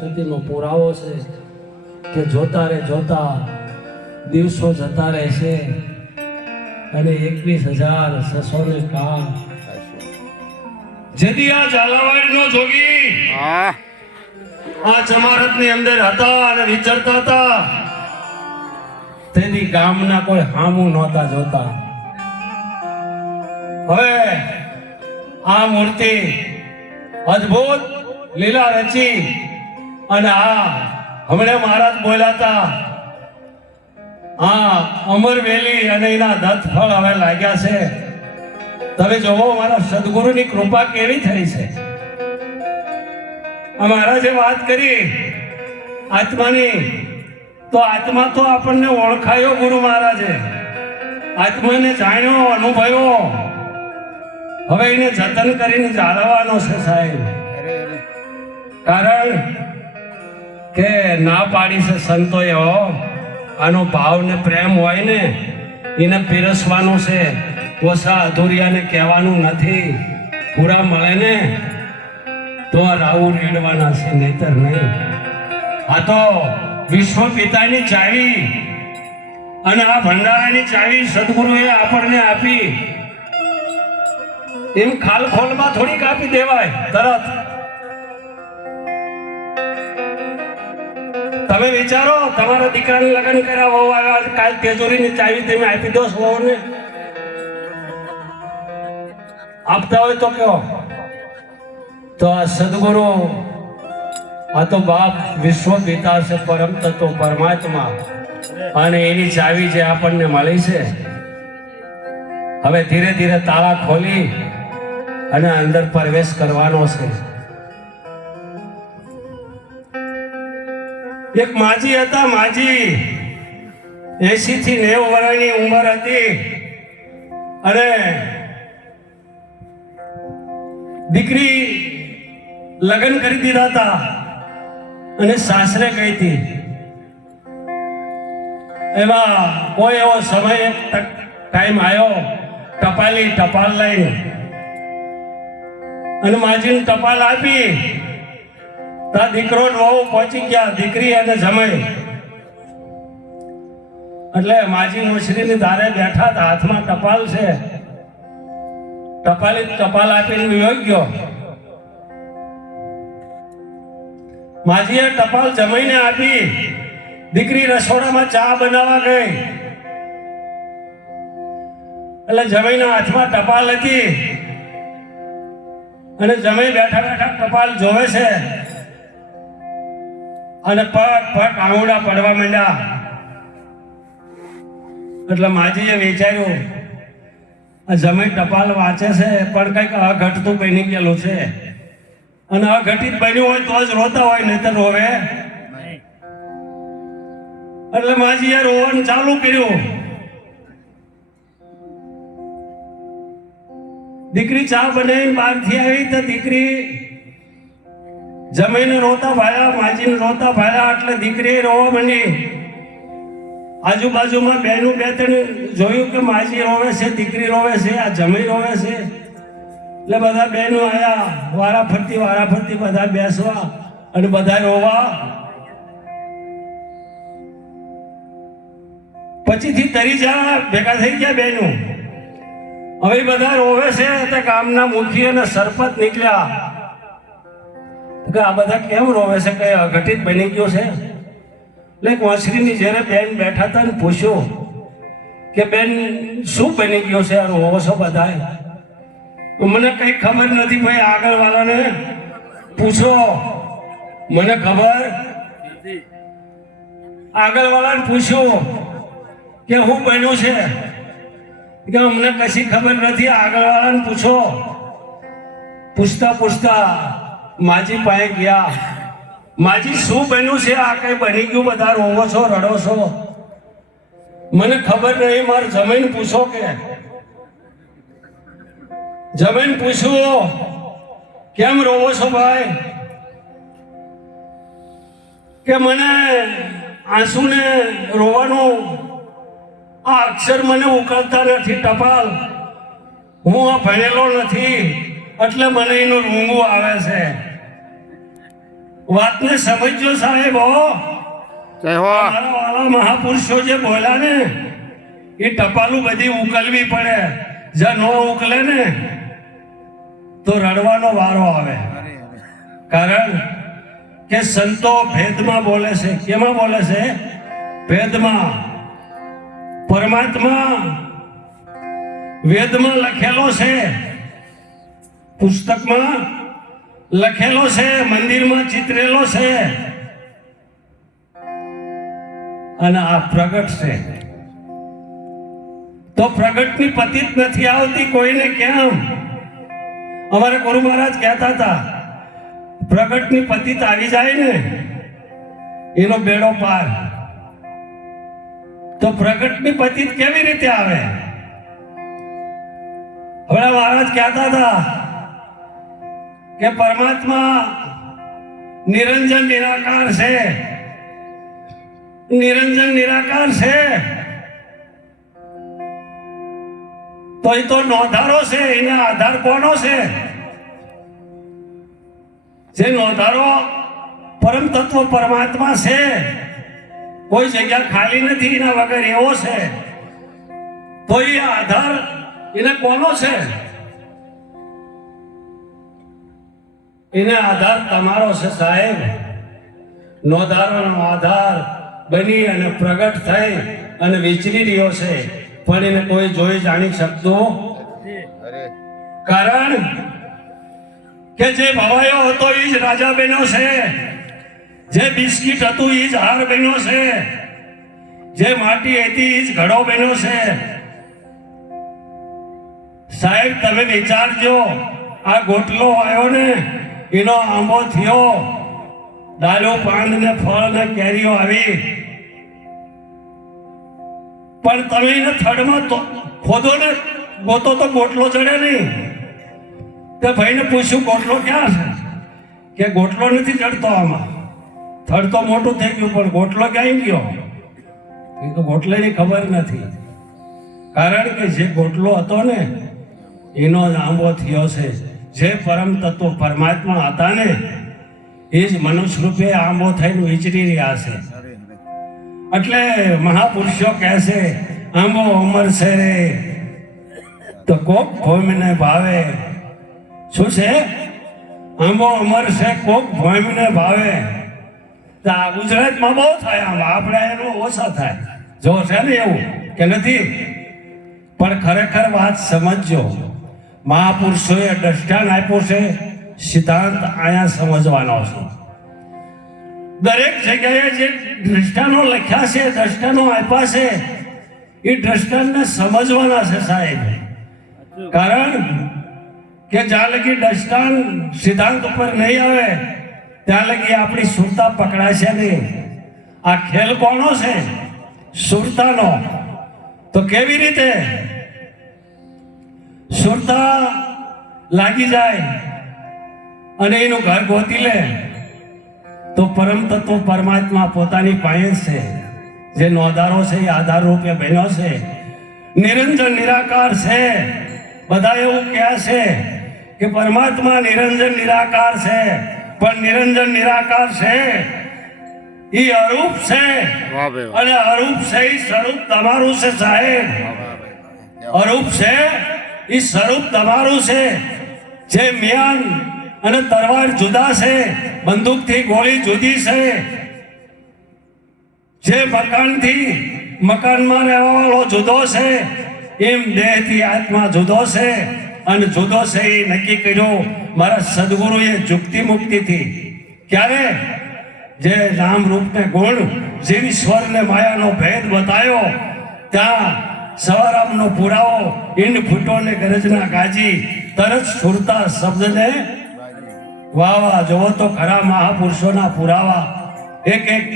નો પુરાવો છે કે જોતા રે જોતા દિવસો જતા રહેશે અને 21,600 કામ જેથી આ ઝાલાવાડનો જોગી આ ચમારતની અંદર હતા અને વિચરતા હતા તેની ગામના કોઈ હામું નહોતા જોતા. હવે આ મૂર્તિ અદ્ભુત લીલા રચી અને આ હમણાં મહારાજ બોલ્યા હતા આ અમરવેલી અને એના દત્ત ફળ હવે લાગ્યા છે. તમે જોવો મારા સદગુરુની કૃપા કેવી થઈ છે. મહારાજે વાત કરી આત્માની, તો આત્મા તો આપણને ઓળખાયો ગુરુ મહારાજે, આત્માને જાણ્યો, અનુભવ્યો, હવે એને જતન કરીને જાળવવાનો છે સાહેબ. કારણ કે ના પાડી છે સંતોએ આનો ભાવ ને પ્રેમ હોય ને એને પીરસવાનો છે. ઓછા અધૂરિયાને કહેવાનું નથી. પૂરા મળે ને તો રાવું રેડવાના છે, નહીતર નહીં. આ તો વિશ્વ પિતાની ચાવી અને આ ભંડારાની ચાવી સદગુરુએ આપણને આપી. એમ ખાલ ખોલમાં થોડીક આપી દેવાય તરત. તમે વિચારો તમારા દીકરાને લગ્ન કર્યા, વહુ આવ્યા, કાલ તેજોરીની ચાવી તમે આપી દો વહુને? આપતા હોય તો કયો? તો આ સદગુરુ, આ તો બાપ વિશ્વ પિતા છે, પરમ તત્વ પરમાત્મા, અને એની ચાવી જે આપણને મળી છે, હવે ધીરે ધીરે તાળા ખોલી અને અંદર પ્રવેશ કરવાનો છે. એક માજી હતા, માજી 80 થી 90 વર્ષની ઉંમર હતી અને દીકરી લગ્ન કરી દીધા હતા અને સાસરે ગઈ હતી. એમાં કોઈ એવો સમય ટાઈમ આવ્યો, ટપાલ લઈને અને માજીને ટપાલ આપી. તા દીકરો વહુ પહોંચી ગયા, દીકરી અને જમાઈ. એટલે માજી મુશ્રીની ધારે બેઠા હતા, હાથમાં ટપાલ છે. ટપાલ આપીને વિયો ગયો. માજીએ ટપાલ જમાઈને આપી. દીકરી રસોડામાં ચા બનાવવા ગઈ એટલે જમાઈના હાથમાં ટપાલ હતી અને જમાઈ બેઠા બેઠા ટપાલ જોવે છે અને પટ આંગળા પડવા માંડ્યા. એટલે માજીએ વિચાર્યું આ જમાઈ ટપાલ વાંચે છે પણ કઈક અઘટતું બની ગયેલું છે, અને અઘટિત બન્યું હોય તો જ રોતા હોય, નહીં તો રોવે. એટલે માજીએ રોવાનું ચાલુ કર્યું. દીકરી ચા બનાવીને બહારથી આવી તો દીકરી જમીને રોતા ભાયા, માજીને રોતા ભાયા એટલે દીકરી રોવા માંડી. આજુબાજુમાં બેનું બે ત્રણ જોયું કે માજી રોવે છે, દીકરી રોવે છે, આ જમી રોવે છે. એટલે બધા બેનો આયા, વારા ફરતી બધા બેસવા અને બધા રોવા. પછીથી તરી જા ભેગા થઈ ગયા બેનું. હવે બધા રોવે છે તો ગામના મુખી અને સરપંચ નીકળ્યા કે આ બધા કેમ રોવે છે, કઈ અઘટિત બની ગયો છે? એટલે વાંસળીની જ્યારે બેન બેઠા હતા ને પૂછ્યું કે બેન શું બની ગયો છે, રોવો છો બધા? મને કઈ ખબર નથી ભાઈ, આગળ વાળાને પૂછો, મને ખબર. આગળ વાળાને પૂછ્યું કે હું બન્યું છે કે અમને કશી ખબર નથી, આગળ વાળાને પૂછો. પૂછતા માજી પાસે ગયા. માજી શું બન્યું છે, આ કઈ બની ગયું, બધા રોવો છો, રડો છો? મને ખબર નહીં, મારે જમીન પૂછો. કે જમીન પૂછવું કેમ રોવો છો ભાઈ? કે મને આંસુ ને રોવાનું આ અક્ષર મને ઉકળતા નથી. ટપાલ હું આ ભણેલો નથી એટલે મને એનું રૂંગું આવે છે. વાતને સમજજો સાહેબ હો. જય હો. મારા વાલા મહાપુરુષો જે બોલ્યા ને એ ટપાલું બધી ઉકલવી પડે. જો ન ઉકલે ને તો રડવાનો વારો આવે. કારણ કે સંતો ભેદમાં બોલે છે. કેમાં બોલે છે? ભેદમાં. પરમાત્મા વેદમાં લખેલો છે, પુસ્તકમાં લખેલો છે, મંદિરમાં ચિતરેલો છે, અને આ પ્રગટ છે. તો પ્રગટની પતિત નથી આવતી કોઈને. કેમ? અમારે ગુરુ મહારાજ કહેતા હતા પ્રગટની પતિત આવી જાય ને એનો બેડો પાર. તો પ્રગટની પતિત કેવી રીતે આવે? હવે મહારાજ કહેતા હતા કે પરમાત્મા નિરંજન નિરાકાર છે. નિરંજન નિરાકાર છે તો એ તો નોંધારો છે. એને આધાર કોનો છે? જે નોંધારો પરમ તત્વ પરમાત્મા છે. કોઈ જગ્યા ખાલી નથી એના વગર એવો છે. તો એ આધાર એને કોનો છે? એને આધાર તમારો છે સાહેબ. નોંધારોનો આધાર બની અને પ્રગટ થઈ અને વિચરી રહ્યો છે, પણ એને કોઈ જોઈ જાણી શકતું. કારણ કે જે ભવાયો હતો એ જ રાજા બન્યો છે. જે બિસ્કિટ હતું એ જ હાર બન્યો છે. જે માટી હતી એ જ ઘડો બન્યો છે. સાહેબ તમે વિચારજો, આ ગોટલો આવ્યો ને એનો આંબો થયો, ડાળો પાંદ ને ફળ ને કેરીઓ આવી, પણ તમે એને થડમાં ખોદો ને ગોતો તો ગોટલો ચડે નહીં. તે ભાઈને પૂછ્યું ગોટલો ક્યાં છે? કે ગોટલો નથી ચડતો આમાં. થડ તો મોટું થઈ ગયું પણ ગોટલો ક્યાં ગયો? એ તો ગોટલાની ખબર નથી. કારણ કે જે ગોટલો હતો ને એનો જ આંબો થયો છે. જે પરમ તત્વ પરમાત્મા હતા ને એ જ મનુષ્ય રૂપે આંબો થઈને વિચરી રહ્યા છે. એટલે મહાપુરુષો કહે છે આંબો અમર છે રે તો કોક ભોમને ભાવે. શું છે? આંબો અમર છે કોક ભોમને ભાવે. તો આ ગુજરાતમાં બહુ થાય આમ, આપણે એનું ઓછા થાય. જો છે ને એવું કે નથી, પણ ખરેખર વાત સમજજો. મહાપુરુષોએ દ્રષ્ટાંત આપ્યું છે, સિદ્ધાંત અહીંયા સમજવાનો છે. દરેક જગ્યાએ જે દ્રષ્ટાંતો લખ્યા છે, દ્રષ્ટાંતો આપ્યા છે, એ દ્રષ્ટાંતને સમજવાના છે સાહેબ. કારણ કે જ્યાં લગી દ્રષ્ટાંત સિદ્ધાંત ઉપર નહીં આવે ત્યાં લગી આપણી સુરતા પકડાશે નહીં. આ ખેલ કોનો છે? સુરતાનો. તો કેવી રીતે સુરતા લાગી જાય અને એનું ઘર ગોતી લે તો પરમ તત્વ પરમાત્મા પોતાની પાસે છે. જે નોંધારો છે એ આધાર રૂપે બન્યો છે. નિરંજન નિરાકાર છે. બધા એવું કહે છે કે પરમાત્મા નિરંજન નિરાકાર છે, પણ નિરંજન નિરાકાર છે એ અરૂપ છે. અને અરૂપ છે એ સ્વરૂપ તમારું છે સાહેબ. અરૂપ છે એ સ્વરૂપ તમારું છે. જે મિયાન અને તરવાર જુદા છે, બંદૂકથી ગોળી જુદી છે. જે મકાનમાં રહેવા વાળો જુદો છે, એમ દેહથી આત્મા જુદો છે. અને જુદો છે એ નક્કી કર્યું મારા સદગુરુએ જુક્તિ મુક્તિથી. ક્યારે? જે નામ રૂપ ને ગુણ જીવ ઈશ્વર ને માયાનો ભેદ બતાવ્યો ત્યાં સવારામનો પુરાવો ઈંડ ફૂટો ને ગરજના ગાજી તરત સુરતા શબ્દને વાવા. જોવો તો ખરા મહાપુરુષોના પુરાવા. એક એક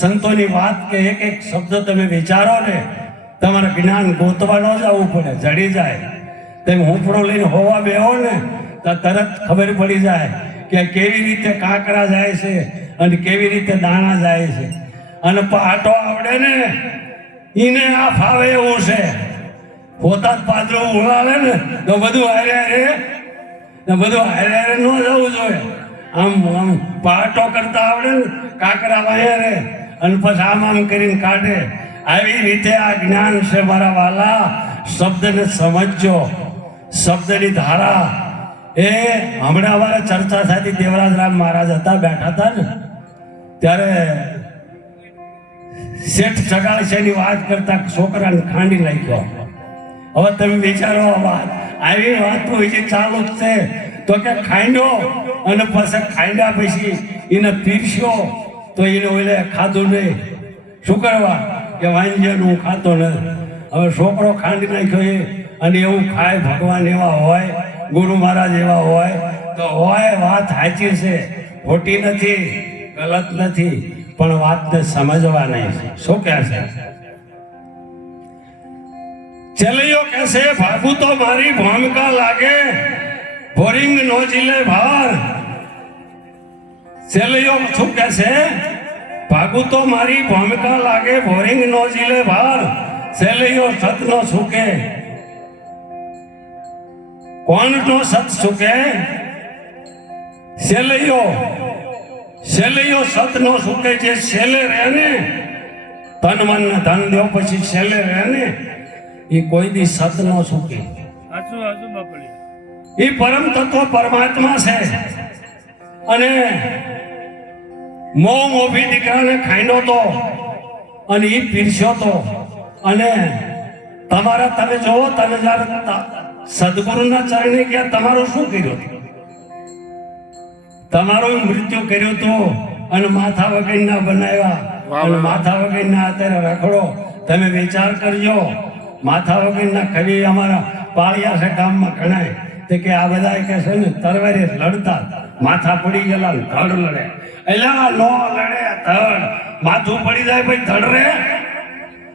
સંતોની વાત કે એક એક શબ્દ તમે વિચારો ને તમારે જ્ઞાન ગોતવાનો જવું પડે. જડી જાય તેમ હુંફળો લઈને હોવા બેહો ને તો તરત ખબર પડી જાય કે કેવી રીતે કાંકરા જાય છે અને કેવી રીતે દાણા જાય છે. અને પાટો આવડે ને એને આ ફાવે એવું છે. પોતા જ પાદરું ઉલાવે ને તો બધું હારે હારે ન જવું જોઈએ. આમ પાટો કરતા આવડે ને કાકરા વાયા રે અને પછી આમ કરીને કાઢે. આવી રીતે આ જ્ઞાન છે મારા વાલા. શબ્દને સમજજો, શબ્દની ધારા. એ હમણાં અમારે ચર્ચા થતી, દેવરાજ રામ મહારાજ હતા, બેઠા હતા ને ત્યારે શેઠ ચગાળશેની વાત કરતા છોકરાને ખાંડી નાખ્યો. હવે તમે વિચારો, વાત આવી વાત તો હજી ચાલુ જ છે. તો કે ખાંડ્યો અને પછી ખાંડ્યા પછી એને પીરસ્યો તો એને ઓલે ખાધું નહીં. શું કરવા કે વાંજ્યાનું ખાતો નથી. હવે છોકરો ખાંડી નાખ્યો એ અને એવું ખાય. ભગવાન એવા હોય, ગુરુ મહારાજ એવા હોય તો હોય. વાત સાચી છે, ખોટી નથી, ગલત નથી, પણ વાતને સમજવા નહીં. શું કહે છે? ચેલૈયો કહેશે ભાગું તો મારી ભૂમિકા લાગે, બોરિંગ નો જીલે ભાર. ચેલૈયો શું કહેશે? ભાગું તો મારી ભૂમિકા લાગે, બોરિંગ નો જીલે ભાર. ચેલૈયો સત નો સુકે, કોણ નો સત સુકે? શેલૈયો સત નો સુકે. જે શેલે રહે ને, તન મન ને ધન દેવ પછી શેલે રહે ને, એ કોઈ દી સત નો સુકે. એ પરમ તત્વ પરમાત્મા છે. અને મોહ મોભી દીકરાને ખાઈનો તો અને એ પીરસ્યો તો. અને તમારા તમે જોવો, તમે જયારે સદગુરુના ચરણે ગયા, તમારું શું કર્યું? તમારું મૃત્યુ કર્યું હતું અને માથા વગરના બનાવ્યા. અને માથા વગરના અત્યારે રખડો. તમે વિચાર કરજો, માથા વગરના કવિ અમારા પાળિયા છે ગામમાં ઘણાય. તે કે આ બધા કે છે ને તરવારે લડતા, માથા પડી ગયેલા ધડ લડે. એલા નો લડે ધડ, માથું પડી જાય ભાઈ ધડ રે.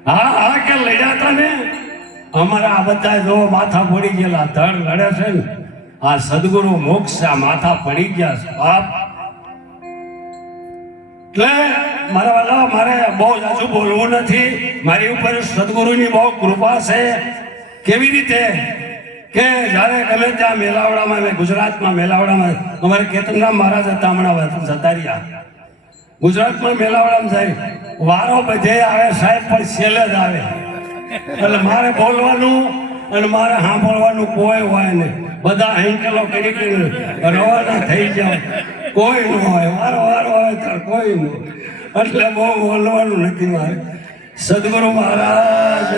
હા હા કે લડ્યા હતા ને. અમારા આ બધા જો માથા પડી ગયેલા ધડ લડે છે ને. આ સદગુરુ મોક્ષ, આ માથા પડી ગયા છે બાપ. એટલે મારા વાલા, મારે બહુ જાજુ બોલવું નથી. મારી ઉપર સદગુરુની બહુ કૃપા છે. કેવી રીતે કે જ્યારે ગમે ત્યાં મેલાવડામાં, મેં ગુજરાતમાં મેલાવડામાં, અમારે કેતનરામ મહારાજ હતા, હમણાં જતા રહ્યા. ગુજરાતમાં મેલાવડામાં જાય, વારો બધે આવે સાહેબ, પણ છેલ્લે જ આવે. એટલે મારે બોલવાનું અને મારે સાંભળવાનું કોઈ હોય નહીં. બધા હેંકેલો કરી રવાના થઈ જાય, કોઈ ન હોય. વારો હોય ત્યારે કોઈ ન. એટલે બહુ બોલવાનું નથી મારે. સદગુરુ મહારાજ.